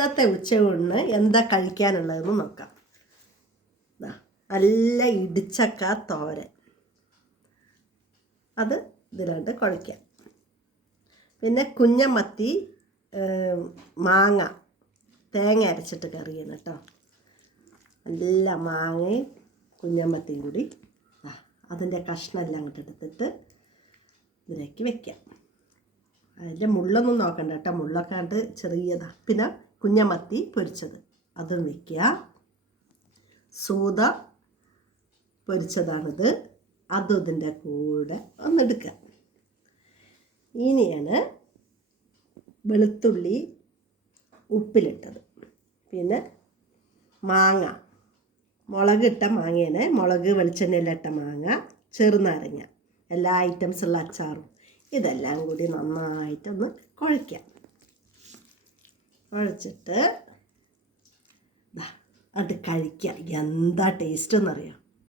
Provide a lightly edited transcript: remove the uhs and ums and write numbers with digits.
ഇന്നത്തെ ഉച്ചയൂണിന് എന്താ കഴിക്കാനുള്ളതെന്ന് നോക്കാം. നല്ല ഇടിച്ചക്ക തോരൻ, അത് ഇതിലോട്ട് കുഴയ്ക്കാം. പിന്നെ കുഞ്ഞമത്തി മാങ്ങ തേങ്ങ അരച്ചിട്ട് കറിയാണ് കേട്ടോ. നല്ല മാങ്ങയും കുഞ്ഞമത്തിയും കൂടി അതിൻ്റെ കഷ്ണമെല്ലാം അങ്ങോട്ട് എടുത്തിട്ട് ഇതിലേക്ക് വെക്കാം. അതിൻ്റെ മുള്ളൊന്നും നോക്കണ്ട കേട്ടോ, മുള്ളൊക്കെ ആണ്ട് ചെറിയതാണ്. പിന്നെ കുഞ്ഞമത്തി പൊരിച്ചത് അതും വയ്ക്കുക. സൂത പൊരിച്ചതാണിത്, അതും ഇതിൻ്റെ കൂടെ ഒന്നെടുക്കുക. ഇനിയാണ് വെളുത്തുള്ളി ഉപ്പിലിട്ടത്, പിന്നെ മാങ്ങ, മുളകിട്ട മാങ്ങേനെ, മുളക് വെളിച്ചെണ്ണയിലിട്ട മാങ്ങ, ചെറുനാരങ്ങ, എല്ലാ ഐറ്റംസുള്ള അച്ചാറും, ഇതെല്ലാം കൂടി നന്നായിട്ടൊന്ന് കുഴയ്ക്കാം. കുഴച്ചിട്ട് അത് കഴിക്കുക. എന്താ ടേസ്റ്റ് എന്നറിയാം.